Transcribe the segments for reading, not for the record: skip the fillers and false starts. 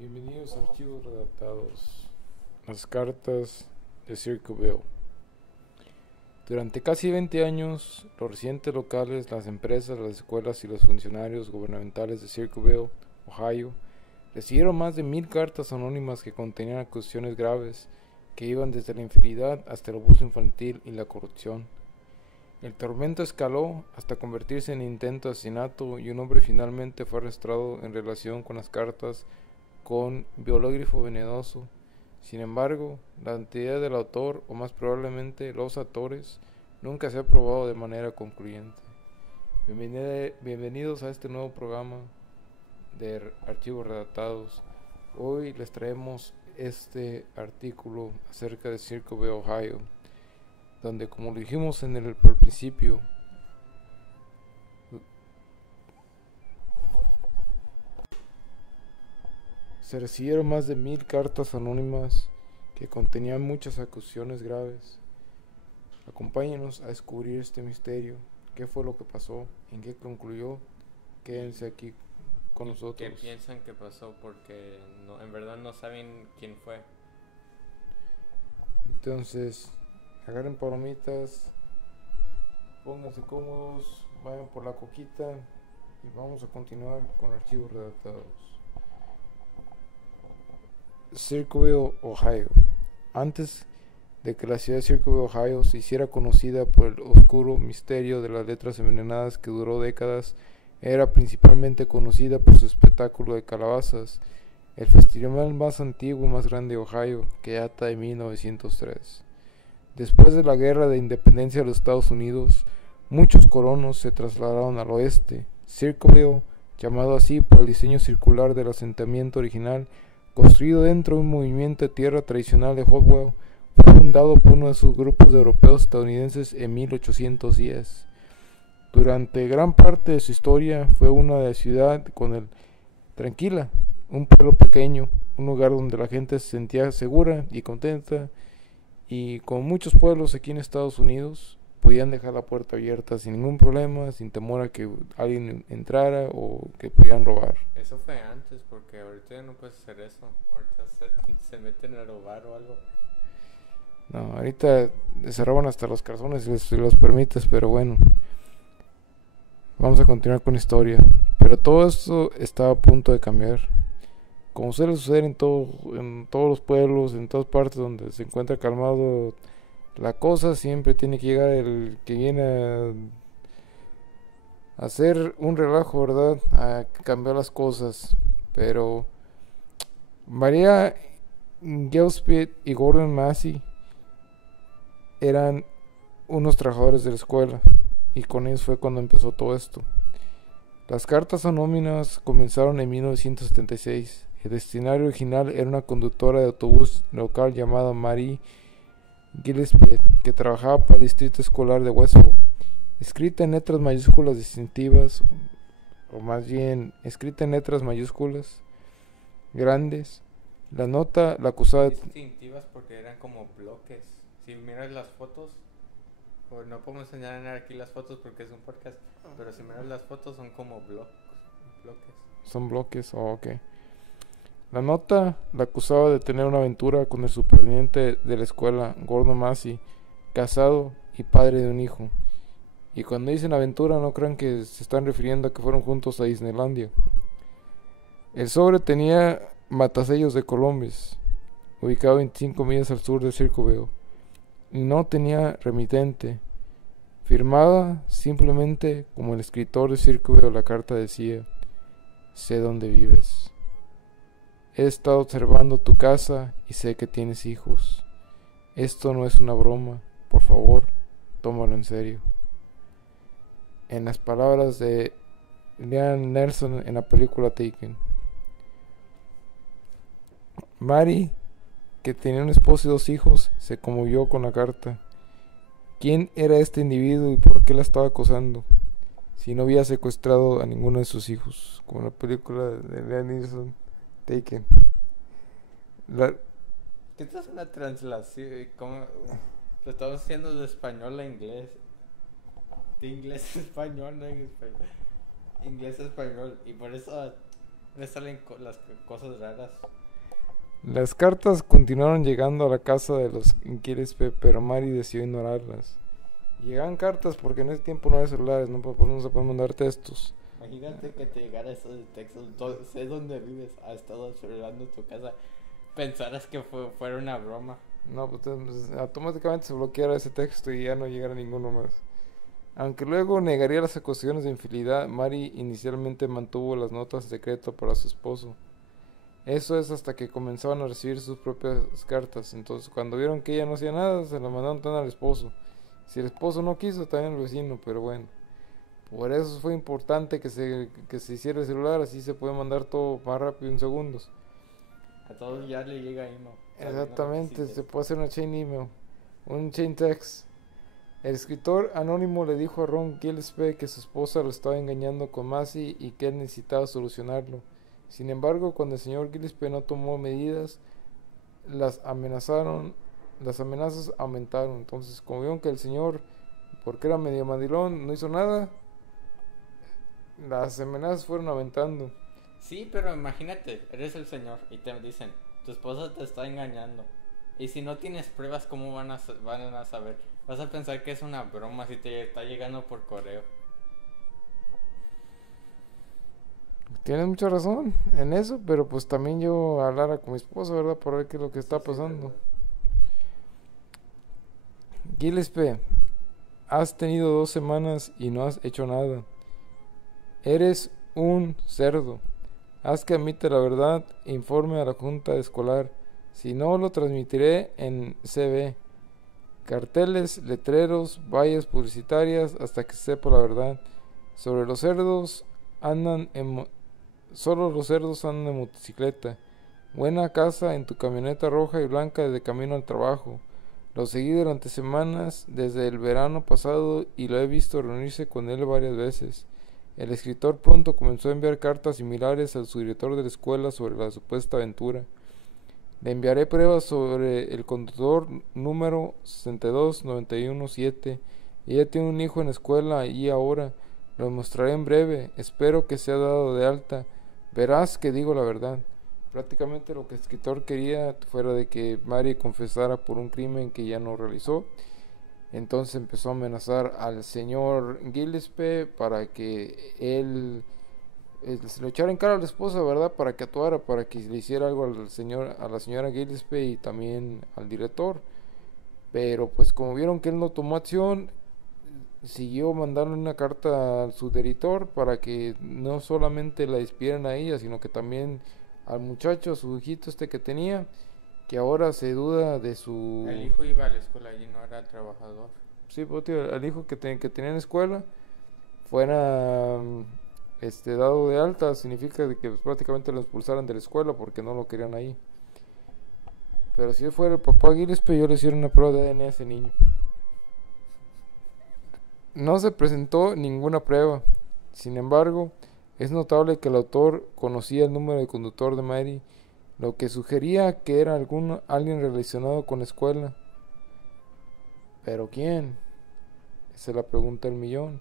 Bienvenidos a Archivos Redactados. Las cartas de Circleville. Durante casi 20 años, los residentes locales, las empresas, las escuelas y los funcionarios gubernamentales de Circleville, Ohio, recibieron más de 1000 cartas anónimas que contenían acusaciones graves que iban desde la infidelidad hasta el abuso infantil y la corrupción. El tormento escaló hasta convertirse en intento de asesinato y un hombre finalmente fue arrestado en relación con las cartas con biológrafo venenoso. Sin embargo, la identidad del autor, o más probablemente los autores, nunca se ha probado de manera concluyente. Bienvenidos a este nuevo programa de Archivos Redactados. Hoy les traemos este artículo acerca de Circleville, Ohio, donde, como lo dijimos en el principio, se recibieron más de 1000 cartas anónimas que contenían muchas acusaciones graves. Acompáñenos a descubrir este misterio, qué fue lo que pasó, en qué concluyó. Quédense aquí con nosotros. ¿Qué piensan que pasó? Porque en verdad no saben quién fue. Entonces, agarren palomitas, pónganse cómodos, vayan por la coquita y vamos a continuar con Archivos Redactados. Circleville, Ohio. Antes de que la ciudad de Circleville, Ohio se hiciera conocida por el oscuro misterio de las letras envenenadas que duró décadas, era principalmente conocida por su espectáculo de calabazas, el festival más antiguo y más grande de Ohio, que data de 1903. Después de la Guerra de Independencia de los Estados Unidos, muchos colonos se trasladaron al oeste. Circleville, llamado así por el diseño circular del asentamiento original, construido dentro de un movimiento de tierra tradicional de Hopewell, fue fundado por uno de sus grupos de europeos estadounidenses en 1810. Durante gran parte de su historia fue una ciudad tranquila, un pueblo pequeño, un lugar donde la gente se sentía segura y contenta, y como muchos pueblos aquí en Estados Unidos, podían dejar la puerta abierta sin ningún problema, sin temor a que alguien entrara o que pudieran robar. Eso fue antes, porque ahorita ya no puedes hacer eso. Ahorita se meten a robar o algo. No, ahorita se roban hasta los calzones si los permites, pero bueno. Vamos a continuar con la historia. Pero todo esto está a punto de cambiar. Como suele suceder en todos los pueblos, en todas partes donde se encuentra calmado la cosa, siempre tiene que llegar el que viene a hacer un relajo, ¿verdad? A cambiar las cosas. Pero María Gillespie y Gordon Massey eran unos trabajadores de la escuela, y con ellos fue cuando empezó todo esto. Las cartas anónimas comenzaron en 1976. El destinario original era una conductora de autobús local llamada Mary Gillespie, que trabajaba para el distrito escolar de Westville. Escrita en letras mayúsculas distintivas, o más bien escrita en letras mayúsculas grandes, la nota la acusada Distintivas porque eran como bloques. Si miras las fotos, o no podemos enseñar aquí las fotos porque es un podcast, pero si miras las fotos son como bloques. son bloques. Ok. La nota la acusaba de tener una aventura con el superintendente de la escuela, Gordon Massey, casado y padre de un hijo. Y cuando dicen aventura, no crean que se están refiriendo a que fueron juntos a Disneylandia. El sobre tenía matasellos de Columbus, ubicado 25 millas al sur de Circleville, y no tenía remitente. Firmada simplemente como el escritor de Circleville. La carta decía: sé dónde vives. He estado observando tu casa y sé que tienes hijos. Esto no es una broma. Por favor, tómalo en serio. En las palabras de Liam Neeson en la película Taken. Mary, que tenía un esposo y 2 hijos, se conmovió con la carta. ¿Quién era este individuo y por qué la estaba acosando? Si no había secuestrado a ninguno de sus hijos, como en la película de Liam Neeson Taken. Esta es una translación. ¿Cómo? Lo estamos haciendo de español a inglés. De inglés a español, no en español. Inglés a español. Y por eso Le salen las cosas raras. Las cartas continuaron llegando a la casa de los Gillespie, pero Mary decidió ignorarlas. Llegaban cartas porque en ese tiempo no había celulares, no se pueden mandar textos. Imagínate que te llegara eso de textos. Sé dónde vives, ha estado observando tu casa. Pensarás que fuera una broma. No, pues automáticamente se bloqueara ese texto y ya no llegara ninguno más. Aunque luego negaría las acusaciones de infidelidad, Mary inicialmente mantuvo las notas en secreto para su esposo. Eso es hasta que comenzaban a recibir sus propias cartas. Entonces, cuando vieron que ella no hacía nada, se las mandaron también al esposo. Si el esposo no quiso, también al vecino, pero bueno. Por eso fue importante que se hiciera el celular, así se puede mandar todo más rápido en segundos. A todos ya le llega email. Exactamente, se puede hacer una chain email, un chain text. El escritor anónimo le dijo a Ron Gillespie que su esposa lo estaba engañando con Massey y que él necesitaba solucionarlo. Sin embargo, cuando el señor Gillespie no tomó medidas, las amenazas aumentaron. Entonces, como vieron que el señor, porque era medio mandilón, no hizo nada, las amenazas fueron aumentando. Sí, pero imagínate, eres el señor y te dicen, tu esposa te está engañando. Y si no tienes pruebas, ¿cómo van a saber? Vas a pensar que es una broma si te está llegando por correo. Tienes mucha razón en eso, pero pues también yo hablara con mi esposa, ¿verdad? Para ver qué es lo que está pasando. Gillespie, has tenido 2 semanas y no has hecho nada. Eres un cerdo. Haz que admite la verdad e informe a la junta escolar. Si no, lo transmitiré en CB. Carteles, letreros, vallas publicitarias hasta que sepa la verdad. Sobre los cerdos solo los cerdos andan en motocicleta. Buena casa en tu camioneta roja y blanca de camino al trabajo. Lo seguí durante semanas desde el verano pasado y lo he visto reunirse con él varias veces. El escritor pronto comenzó a enviar cartas similares a su director de la escuela sobre la supuesta aventura. Le enviaré pruebas sobre el conductor número 62917. Ella tiene un hijo en la escuela y ahora. Lo mostraré en breve. Espero que sea dado de alta. Verás que digo la verdad. Prácticamente lo que el escritor quería fuera de que Mary confesara por un crimen que ya no realizó. Entonces empezó a amenazar al señor Gillespie para que él se lo echara en cara a la esposa, ¿verdad? Para que actuara, para que le hiciera algo a la señora Gillespie y también al director. Pero pues como vieron que él no tomó acción, siguió mandando una carta a su director para que no solamente la despidieran a ella, sino que también al muchacho, a su hijito que tenía, que ahora se duda de su... El hijo iba a la escuela y no era trabajador. Sí, pues, tío, al hijo que tenía en la escuela fuera dado de alta, significa de que pues, prácticamente lo expulsaran de la escuela porque no lo querían ahí. Pero si fuera el papá Gillespie, yo le hicieron una prueba de ADN a ese niño. No se presentó ninguna prueba. Sin embargo, es notable que el autor conocía el número de conductor de Mary, lo que sugería que era alguien relacionado con la escuela. ¿Pero quién? Esa es la pregunta del millón.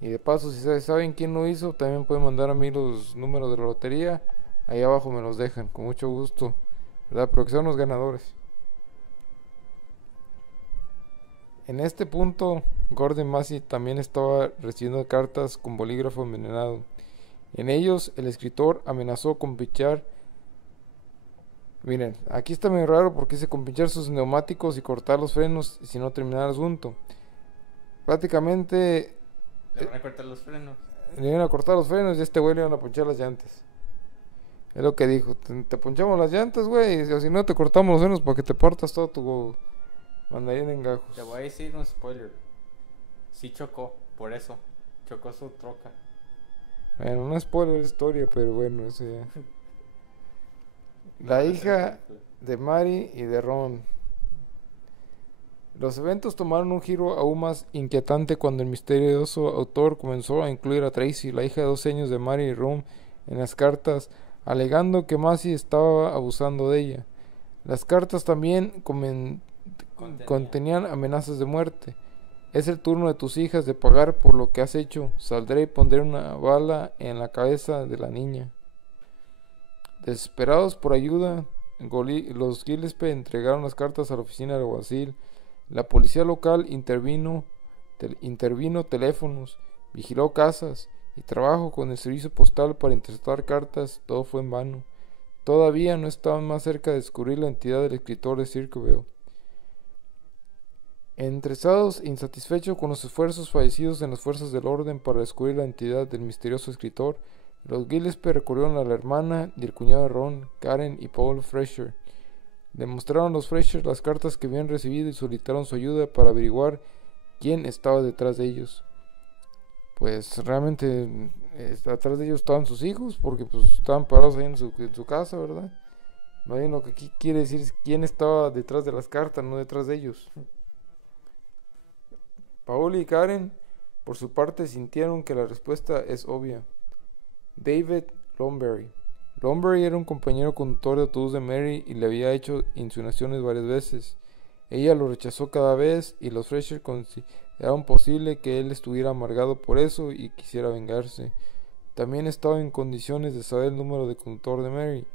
Y de paso, si saben quién lo hizo, también pueden mandar a mí los números de la lotería. Ahí abajo me los dejan, con mucho gusto, ¿verdad? Pero que sean los ganadores. En este punto, Gordon Massey también estaba recibiendo cartas con bolígrafo envenenado. En ellos, el escritor amenazó con pinchar. Miren, aquí está medio raro porque dice con pinchar sus neumáticos y cortar los frenos si no terminara el asunto. Prácticamente le van a cortar los frenos. Le iban a cortar los frenos y güey le iban a ponchar las llantas. Es lo que dijo, te ponchamos las llantas, güey, o si no te cortamos los frenos para que te partas todo tu mandarín en gajos. Te voy a decir un spoiler. Sí chocó, por eso. Chocó su troca. Bueno, no es spoiler la historia, pero bueno, eso ya. La hija de Mary y de Ron. Los eventos tomaron un giro aún más inquietante cuando el misterioso autor comenzó a incluir a Tracy, la hija de 12 años de Mary y Ron, en las cartas, alegando que Massey estaba abusando de ella. Las cartas también contenían amenazas de muerte. Es el turno de tus hijas de pagar por lo que has hecho. Saldré y pondré una bala en la cabeza de la niña. Desesperados por ayuda, los Gillespie entregaron las cartas a la oficina del alguacil. La policía local intervino teléfonos, vigiló casas y trabajó con el servicio postal para interceptar cartas. Todo fue en vano. Todavía no estaban más cerca de descubrir la identidad del escritor de Circleville. Entresados e insatisfechos con los esfuerzos fallecidos en las fuerzas del orden para descubrir la identidad del misterioso escritor, los Gillespie recurrieron a la hermana y el cuñado de Ron, Karen y Paul Fraser. Le mostraron a los Fraser las cartas que habían recibido y solicitaron su ayuda para averiguar quién estaba detrás de ellos. Pues realmente atrás de ellos estaban sus hijos, porque pues estaban parados ahí en su casa, ¿verdad? Más bien lo que aquí quiere decir es quién estaba detrás de las cartas, no detrás de ellos. Paul y Karen, por su parte, sintieron que la respuesta es obvia. David Lomberry. Lomberry era un compañero conductor de autobús de Mary y le había hecho insinuaciones varias veces. Ella lo rechazó cada vez y los Fraser consideraron posible que él estuviera amargado por eso y quisiera vengarse. También estaba en condiciones de saber el número de conductor de Mary.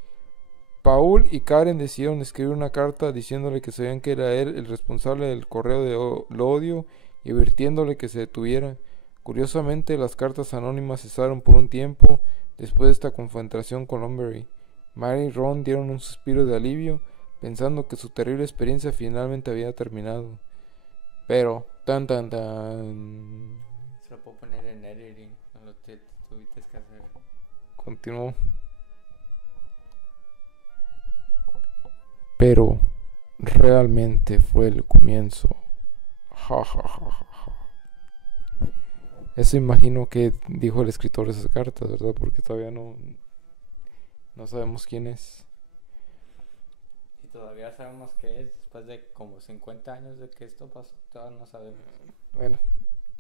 Paul y Karen decidieron escribir una carta diciéndole que sabían que era él el responsable del correo de odio y advirtiéndole que se detuviera. Curiosamente, las cartas anónimas cesaron por un tiempo después de esta confrontación con Lomberry. Mary y Ron dieron un suspiro de alivio, pensando que su terrible experiencia finalmente había terminado. Pero, tan. Se lo puedo poner en editing, no lo tuviste que hacer. Continuó. Pero, realmente fue el comienzo. Ja. Eso imagino que dijo el escritor de esas cartas, ¿verdad? Porque todavía no sabemos quién es. Y todavía sabemos qué es, después de como 50 años de que esto pasó, todavía no sabemos. Bueno,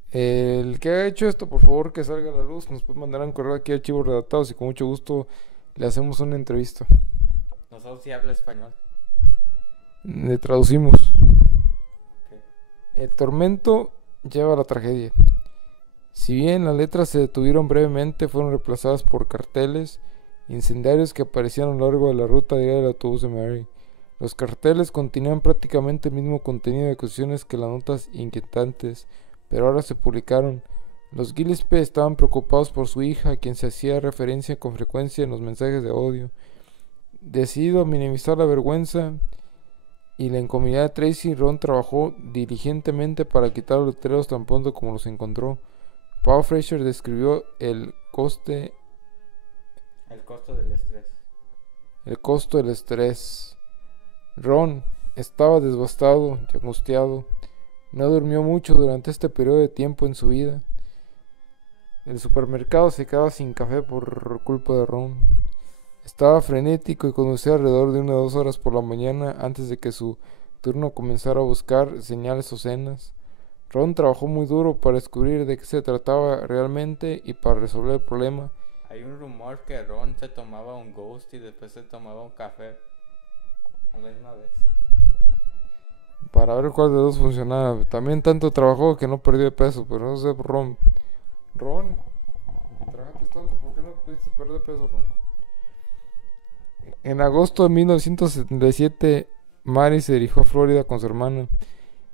el que ha hecho esto, por favor, que salga a la luz. Nos puede mandar un correo aquí a Archivos Redactados y con mucho gusto le hacemos una entrevista. Nosotros sí habla español. Le traducimos. Okay. El tormento lleva a la tragedia. Si bien las letras se detuvieron brevemente, fueron reemplazadas por carteles incendiarios que aparecían a lo largo de la ruta diaria del autobús de Mary. Los carteles contenían prácticamente el mismo contenido de acusaciones que las notas inquietantes, pero ahora se publicaron. Los Gillespie estaban preocupados por su hija, a quien se hacía referencia con frecuencia en los mensajes de odio. Decidido a minimizar la vergüenza y la incomodidad de Tracy, Ron trabajó diligentemente para quitar los letreros tan pronto como los encontró. Paul Fraser describió el costo del estrés. El costo del estrés. Ron estaba devastado y angustiado. No durmió mucho durante este periodo de tiempo en su vida. El supermercado se quedaba sin café por culpa de Ron. Estaba frenético y conducía alrededor de 1 o 2 horas por la mañana antes de que su turno comenzara a buscar señales o cenas. Ron trabajó muy duro para descubrir de qué se trataba realmente y para resolver el problema. Hay un rumor que Ron se tomaba un Ghost y después se tomaba un café a la misma vez. Para ver cuál de dos funcionaba. También tanto trabajó que no perdió de peso, pero no sé, Ron, trabajaste tanto, ¿por qué no pudiste perder peso, Ron? En agosto de 1977, Mary se dirigió a Florida con su hermana.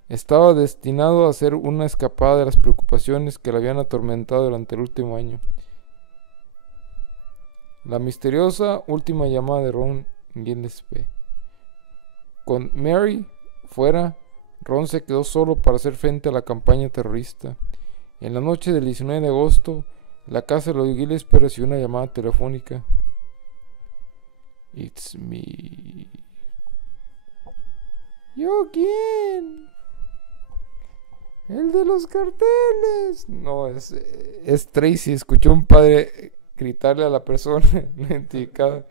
Estaba destinado a hacer una escapada de las preocupaciones que la habían atormentado durante el último año. La misteriosa última llamada de Ron Gillespie. Con Mary fuera, Ron se quedó solo para hacer frente a la campaña terrorista. En la noche del 19 de agosto, la casa de los Gillespie recibió una llamada telefónica. It's me. ¿Yo quién? El de los carteles. No, es Tracy. Escuchó un padre gritarle a la persona no identificada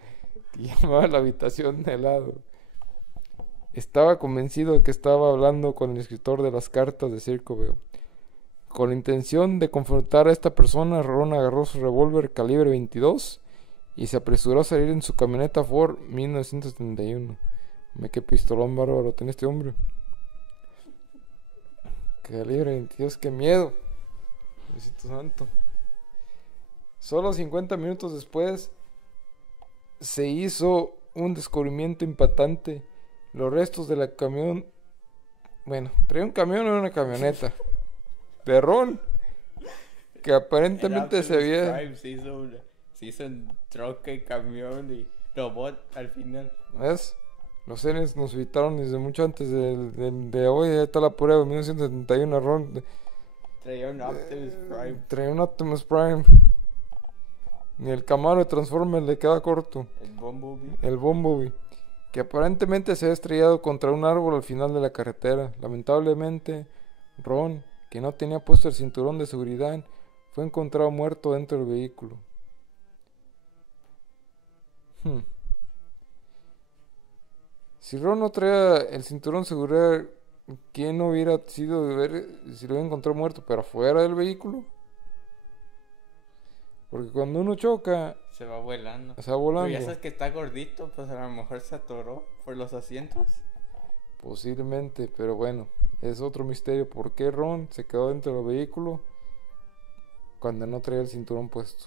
que llamaba a la habitación de lado. Estaba convencido de que estaba hablando con el escritor de las cartas de Circleville. Con la intención de confrontar a esta persona, Ron agarró su revólver calibre 22 y se apresuró a salir en su camioneta Ford 1971. Qué pistolón bárbaro tiene este hombre. Calibre 22, qué miedo. Diosito santo. Solo 50 minutos después se hizo un descubrimiento impactante. Los restos de la camión... Bueno, traía un camión en una camioneta. De Ron. Que aparentemente se había... Prime se hizo en troca y camión y robot al final. ¿Ves? Los aliens nos visitaron desde mucho antes de hoy. Ahí está la prueba de 1971. Ron Traía un Optimus Prime. traía un Optimus Prime. Ni el Camaro de Transformers le queda corto. El Bumblebee. Que aparentemente se había estrellado contra un árbol al final de la carretera. Lamentablemente, Ron, que no tenía puesto el cinturón de seguridad, fue encontrado muerto dentro del vehículo. Si Ron no traía el cinturón de seguridad, ¿quién no hubiera sido de ver si lo hubiera encontrado muerto, pero afuera del vehículo? Porque cuando uno choca, se va volando. se va volando. Pero ya sabes que está gordito, pues a lo mejor se atoró por los asientos. Posiblemente, pero bueno, es otro misterio. ¿Por qué Ron se quedó dentro del vehículo cuando no traía el cinturón puesto?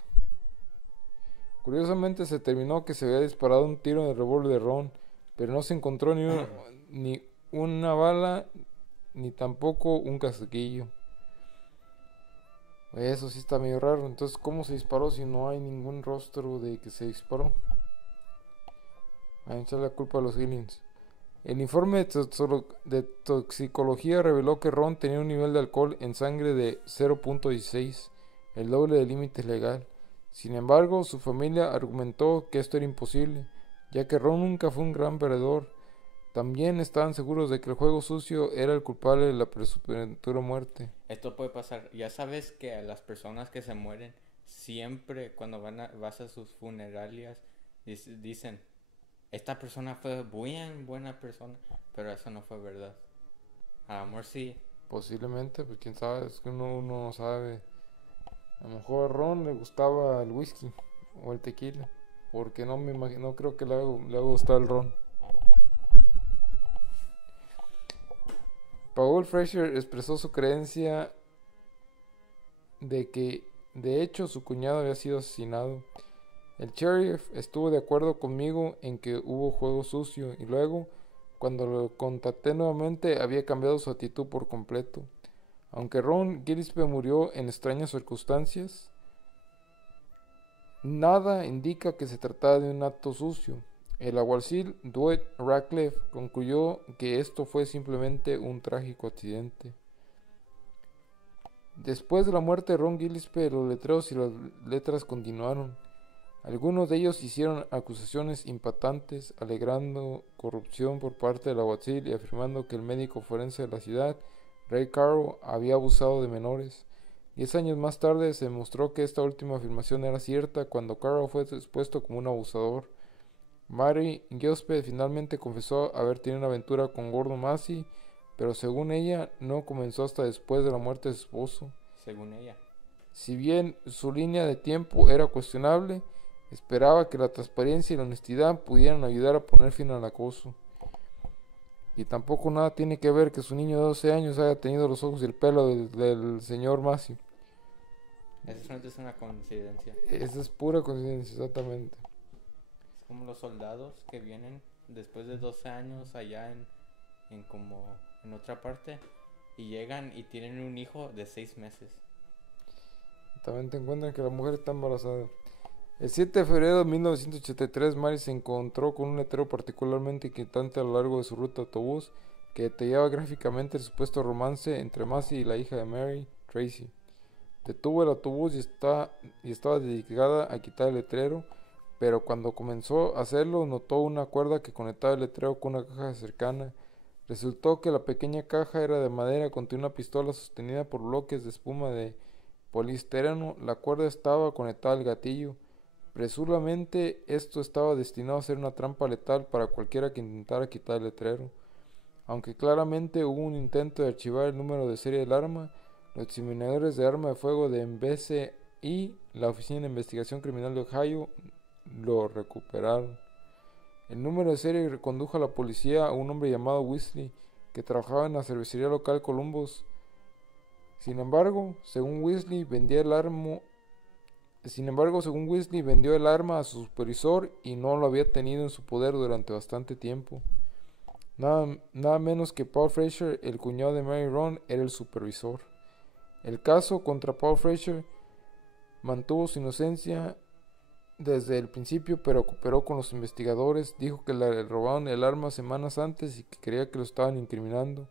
Curiosamente se determinó que se había disparado un tiro en el revólver de Ron, pero no se encontró ni una bala, ni tampoco un casquillo. Eso sí está medio raro. Entonces, ¿cómo se disparó si no hay ningún rostro de que se disparó? A echar la culpa a los aliens. El informe de toxicología reveló que Ron tenía un nivel de alcohol en sangre de 0.16, el doble del límite legal. Sin embargo, su familia argumentó que esto era imposible, ya que Ron nunca fue un gran bebedor. También estaban seguros de que el juego sucio era el culpable de la prematura muerte. Esto puede pasar. Ya sabes que a las personas que se mueren, siempre cuando vas a sus funeralias, dicen, esta persona fue bien buena persona, pero eso no fue verdad. A lo mejor sí. Posiblemente, pues quién sabe, es que uno no sabe. A lo mejor a Ron le gustaba el whisky o el tequila, porque no creo que le haga gustar el ron. Paul Fraser expresó su creencia de que, de hecho, su cuñado había sido asesinado. El sheriff estuvo de acuerdo conmigo en que hubo juego sucio y luego, cuando lo contacté nuevamente, había cambiado su actitud por completo. Aunque Ron Gillespie murió en extrañas circunstancias, nada indica que se tratara de un acto sucio. El alguacil Dwight Ratcliffe concluyó que esto fue simplemente un trágico accidente. Después de la muerte de Ron Gillespie, los letreros y las letras continuaron. Algunos de ellos hicieron acusaciones impactantes, alegando corrupción por parte del alguacil y afirmando que el médico forense de la ciudad, Ray Carroll, había abusado de menores. 10 años más tarde se demostró que esta última afirmación era cierta cuando Carroll fue expuesto como un abusador. Mary Gillespie finalmente confesó haber tenido una aventura con Gordon Massey, pero según ella no comenzó hasta después de la muerte de su esposo. Según ella. Si bien su línea de tiempo era cuestionable, esperaba que la transparencia y la honestidad pudieran ayudar a poner fin al acoso. Y tampoco nada tiene que ver que su niño de 12 años haya tenido los ojos y el pelo del señor Massey. Eso es una coincidencia. Esa es pura coincidencia, exactamente. Es como los soldados que vienen después de 12 años allá en otra parte y llegan y tienen un hijo de 6 meses. También te encuentran que la mujer está embarazada. El 7 de febrero de 1983, Mary se encontró con un letrero particularmente inquietante a lo largo de su ruta de autobús que detallaba gráficamente el supuesto romance entre Massey y la hija de Mary, Tracy. Detuvo el autobús y estaba dedicada a quitar el letrero, pero cuando comenzó a hacerlo notó una cuerda que conectaba el letrero con una caja cercana. Resultó que la pequeña caja era de madera, contenía una pistola sostenida por bloques de espuma de poliestireno. La cuerda estaba conectada al gatillo. Presumiblemente esto estaba destinado a ser una trampa letal para cualquiera que intentara quitar el letrero. Aunque claramente hubo un intento de archivar el número de serie del arma, los examinadores de arma de fuego de NBC la Oficina de Investigación Criminal de Ohio lo recuperaron. El número de serie condujo a la policía a un hombre llamado Weasley, que trabajaba en la cervecería local Columbus. Sin embargo, según Weasley, vendía el arma Sin embargo, según Weasley, vendió el arma a su supervisor y no lo había tenido en su poder durante bastante tiempo. Nada menos que Paul Fraser, el cuñado de Mary Ron, era el supervisor. El caso contra Paul Fraser mantuvo su inocencia desde el principio, pero cooperó con los investigadores. Dijo que le robaron el arma semanas antes y que creía que lo estaban incriminando.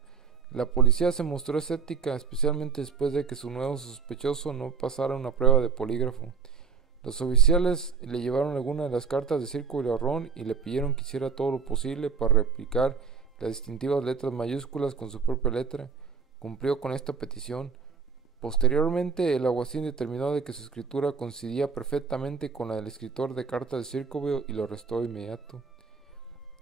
La policía se mostró escéptica, especialmente después de que su nuevo sospechoso no pasara una prueba de polígrafo. Los oficiales le llevaron algunas de las cartas de Círculo a Ron y le pidieron que hiciera todo lo posible para replicar las distintivas letras mayúsculas con su propia letra. Cumplió con esta petición. Posteriormente, el alguacil determinó de que su escritura coincidía perfectamente con la del escritor de cartas de Circoville y lo arrestó de inmediato.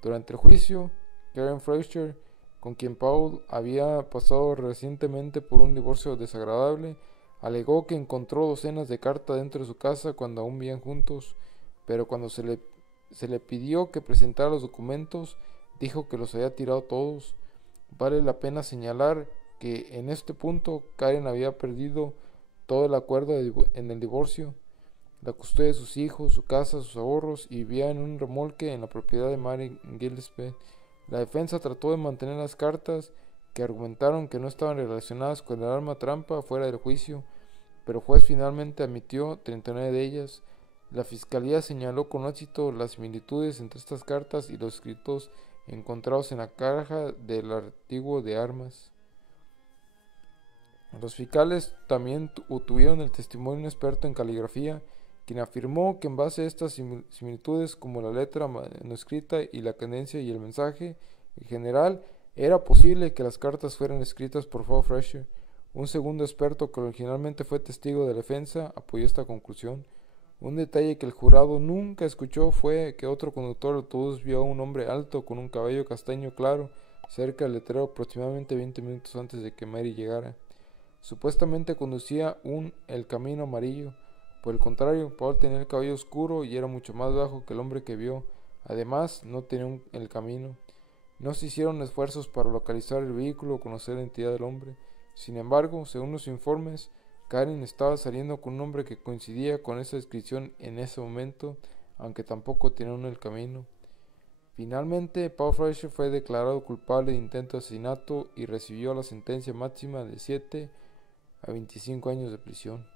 Durante el juicio, Karen Fraser, con quien Paul había pasado recientemente por un divorcio desagradable, alegó que encontró docenas de cartas dentro de su casa cuando aún vivían juntos, pero cuando se le pidió que presentara los documentos, dijo que los había tirado todos. Vale la pena señalar que en este punto Karen había perdido todo el acuerdo en el divorcio, la custodia de sus hijos, su casa, sus ahorros, y vivía en un remolque en la propiedad de Mary Gillespie. La defensa trató de mantener las cartas, que argumentaron que no estaban relacionadas con el arma trampa, fuera del juicio, pero el juez finalmente admitió 39 de ellas. La fiscalía señaló con éxito las similitudes entre estas cartas y los escritos encontrados en la caja del artículo de armas. Los fiscales también tuvieron el testimonio de un experto en caligrafía, quien afirmó que en base a estas similitudes, como la letra manuscrita y la cadencia y el mensaje en general, era posible que las cartas fueran escritas por Paul Fraser. Un segundo experto, que originalmente fue testigo de la defensa, apoyó esta conclusión. Un detalle que el jurado nunca escuchó fue que otro conductor de autobús vio a un hombre alto con un cabello castaño claro cerca del letrero aproximadamente 20 minutos antes de que Mary llegara. Supuestamente conducía el camino amarillo. Por el contrario, Paul tenía el cabello oscuro y era mucho más bajo que el hombre que vio. Además, no tenía el camino. No se hicieron esfuerzos para localizar el vehículo o conocer la identidad del hombre. Sin embargo, según los informes, Karen estaba saliendo con un hombre que coincidía con esa descripción en ese momento, aunque tampoco tenía el camino. Finalmente, Paul Fraser fue declarado culpable de intento de asesinato y recibió la sentencia máxima de 7 a 25 años de prisión.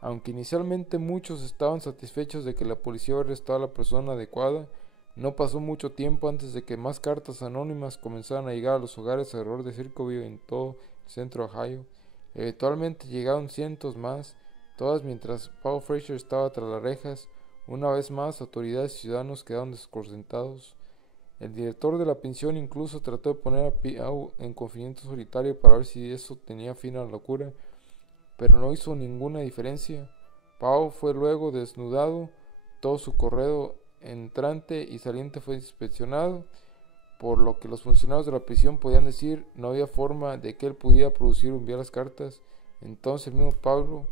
Aunque inicialmente muchos estaban satisfechos de que la policía había arrestado a la persona adecuada, no pasó mucho tiempo antes de que más cartas anónimas comenzaran a llegar a los hogares alrededor de Circoville en todo el centro de Ohio. Eventualmente llegaron cientos más, todas mientras Paul Fraser estaba tras las rejas. Una vez más, autoridades y ciudadanos quedaron desconcertados. El director de la pensión incluso trató de poner a Paul en confinamiento solitario para ver si eso tenía fin a la locura, pero no hizo ninguna diferencia. Paul fue luego desnudado, todo su correo entrante y saliente fue inspeccionado, por lo que los funcionarios de la prisión podían decir no había forma de que él pudiera producir o enviar las cartas. Entonces el mismo Pablo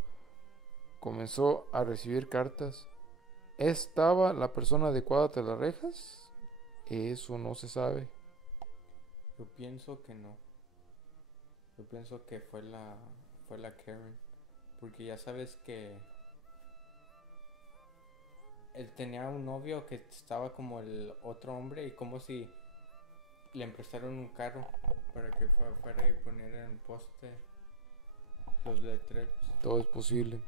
comenzó a recibir cartas. ¿Estaba la persona adecuada tras las rejas? Eso no se sabe. Yo pienso que no. Yo pienso que fue la Karen. Porque ya sabes que él tenía un novio que estaba como el otro hombre y como si le prestaron un carro para que fuera y poniera en el poste los letreros. Todo es posible.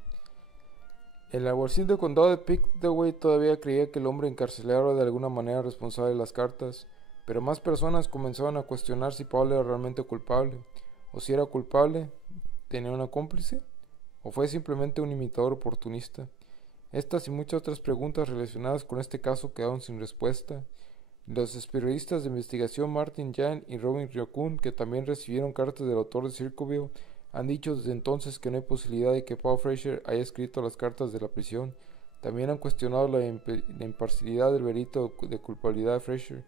El alguacil del condado de Pickaway todavía creía que el hombre encarcelado era de alguna manera responsable de las cartas, pero más personas comenzaban a cuestionar si Paul era realmente culpable, o si era culpable, ¿tenía una cómplice? ¿O fue simplemente un imitador oportunista? Estas y muchas otras preguntas relacionadas con este caso quedaron sin respuesta. Los periodistas de investigación Martin Jan y Robin Raccoon, que también recibieron cartas del autor de Circoville, han dicho desde entonces que no hay posibilidad de que Paul Fraser haya escrito las cartas de la prisión. También han cuestionado la imparcialidad del verito de culpabilidad de Fraser.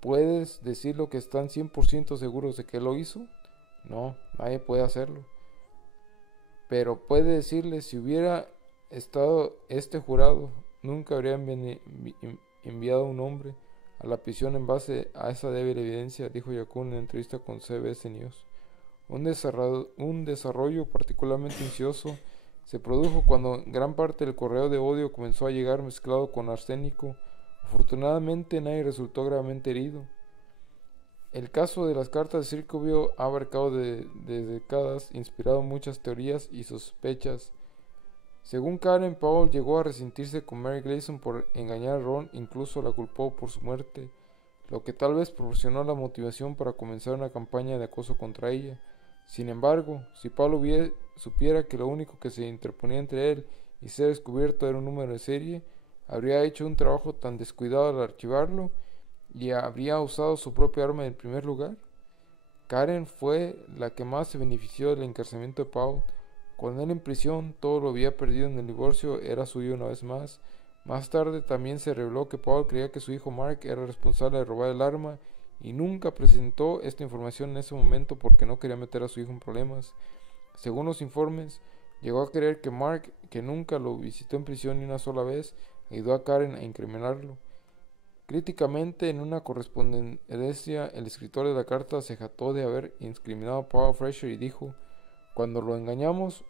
¿Puedes decirlo que están 100% seguros de que él lo hizo? No, nadie puede hacerlo. Pero puede decirle, si hubiera estado este jurado, nunca habrían enviado un hombre a la prisión en base a esa débil evidencia, dijo Yacun en entrevista con CBS News. Un desarrollo particularmente ansioso se produjo cuando gran parte del correo de odio comenzó a llegar mezclado con arsénico. Afortunadamente nadie resultó gravemente herido. El caso de las cartas de Circoville ha abarcado de décadas, inspirado muchas teorías y sospechas. Según Karen, Paul llegó a resentirse con Mary Gleason por engañar a Ron, incluso la culpó por su muerte, lo que tal vez proporcionó la motivación para comenzar una campaña de acoso contra ella. Sin embargo, si Paul supiera que lo único que se interponía entre él y ser descubierto era un número de serie, habría hecho un trabajo tan descuidado al archivarlo y habría usado su propia arma en primer lugar. Karen fue la que más se benefició del encarcelamiento de Paul. Con él en prisión, todo lo había perdido en el divorcio era suyo una vez más. Más tarde también se reveló que Paul creía que su hijo Mark era responsable de robar el arma y nunca presentó esta información en ese momento porque no quería meter a su hijo en problemas. Según los informes, llegó a creer que Mark, que nunca lo visitó en prisión ni una sola vez, ayudó a Karen a incriminarlo. Críticamente, en una correspondencia, el escritor de la carta se jactó de haber incriminado a Paul Fraser y dijo: "Cuando lo engañamos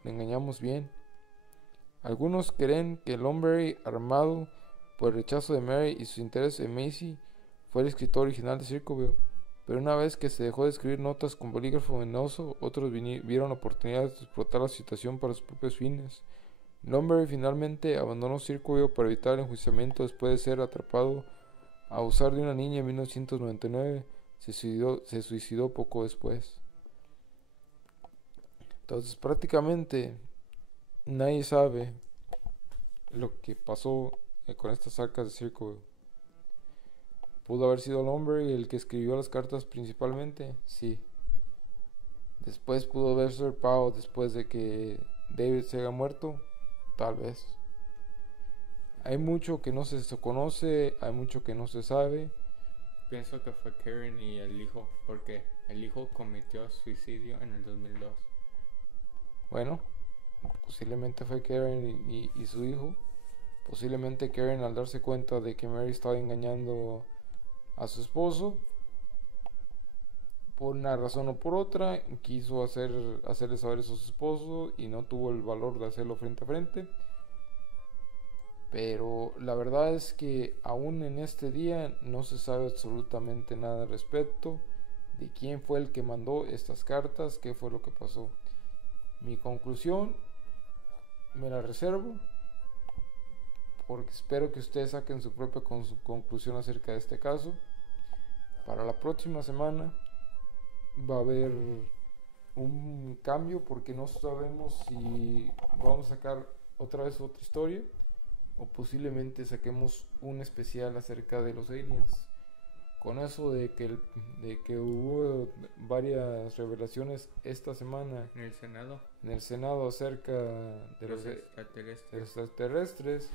bien". Algunos creen que el hombre armado por el rechazo de Mary y sus intereses en Macy fue el escritor original de Circoville, pero una vez que se dejó de escribir notas con bolígrafo venenoso, otros vieron la oportunidad de explotar la situación para sus propios fines. Lomberry finalmente abandonó Circoville para evitar el enjuiciamiento después de ser atrapado a abusar de una niña en 1999. Se suicidó poco después. Entonces prácticamente nadie sabe lo que pasó con estas arcas de Circoville. ¿Pudo haber sido Lomberry el que escribió las cartas principalmente? Sí. Después pudo haber sido Paul después de que David se haya muerto. Tal vez. Hay mucho que no se conoce, hay mucho que no se sabe. Pienso que fue Karen y el hijo, porque el hijo cometió suicidio en el 2002. Bueno, posiblemente fue Karen y su hijo. Posiblemente Karen, al darse cuenta de que Mary estaba engañando a su esposo, por una razón o por otra, quiso hacerle saber eso a su esposo y no tuvo el valor de hacerlo frente a frente. Pero la verdad es que aún en este día no se sabe absolutamente nada al respecto de quién fue el que mandó estas cartas, qué fue lo que pasó. Mi conclusión me la reservo porque espero que ustedes saquen su propia conclusión acerca de este caso. Para la próxima semana va a haber un cambio porque no sabemos si vamos a sacar otra vez otra historia o posiblemente saquemos un especial acerca de los aliens. Con eso de que hubo varias revelaciones esta semana en el Senado acerca de los extraterrestres,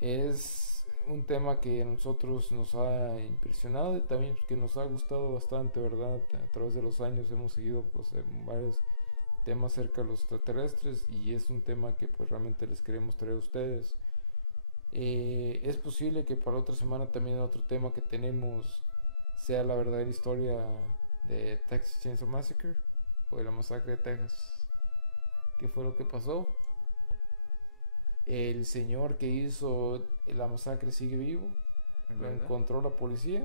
es un tema que a nosotros nos ha impresionado y también que nos ha gustado bastante, ¿verdad? A través de los años hemos seguido varios temas acerca de los extraterrestres y es un tema que pues realmente les queremos traer a ustedes. Es posible que para otra semana también otro tema que tenemos sea la verdadera historia de Texas Chainsaw Massacre o de la masacre de Texas. ¿Qué fue lo que pasó? El señor que hizo la masacre sigue vivo. Lo encontró la policía.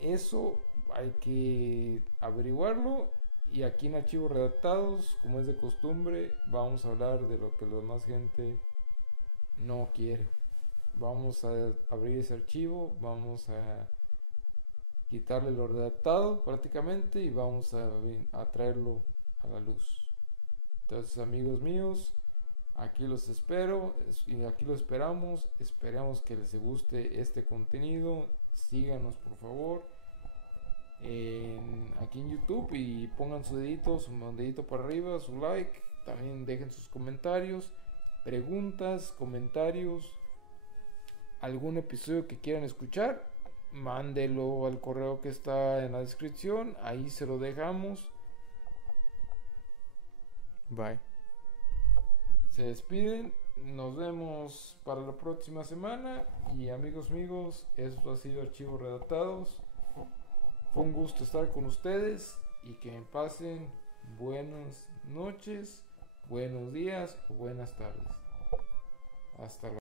Eso hay que averiguarlo. Y aquí en Archivos Redactados, como es de costumbre, vamos a hablar de lo que la demás gente no quiere. Vamos a abrir ese archivo, vamos a quitarle lo redactado prácticamente y vamos a traerlo a la luz. Entonces, amigos míos, aquí los espero y aquí los esperamos. Esperamos que les guste este contenido. Síganos por favor aquí en YouTube y pongan su dedito para arriba, su like. También dejen sus comentarios, preguntas, comentarios, algún episodio que quieran escuchar, mándelo al correo que está en la descripción, ahí se lo dejamos. Bye. Se despiden, nos vemos para la próxima semana y amigos míos, esto ha sido Archivos Redactados. Fue un gusto estar con ustedes y que me pasen buenas noches, buenos días o buenas tardes. Hasta luego.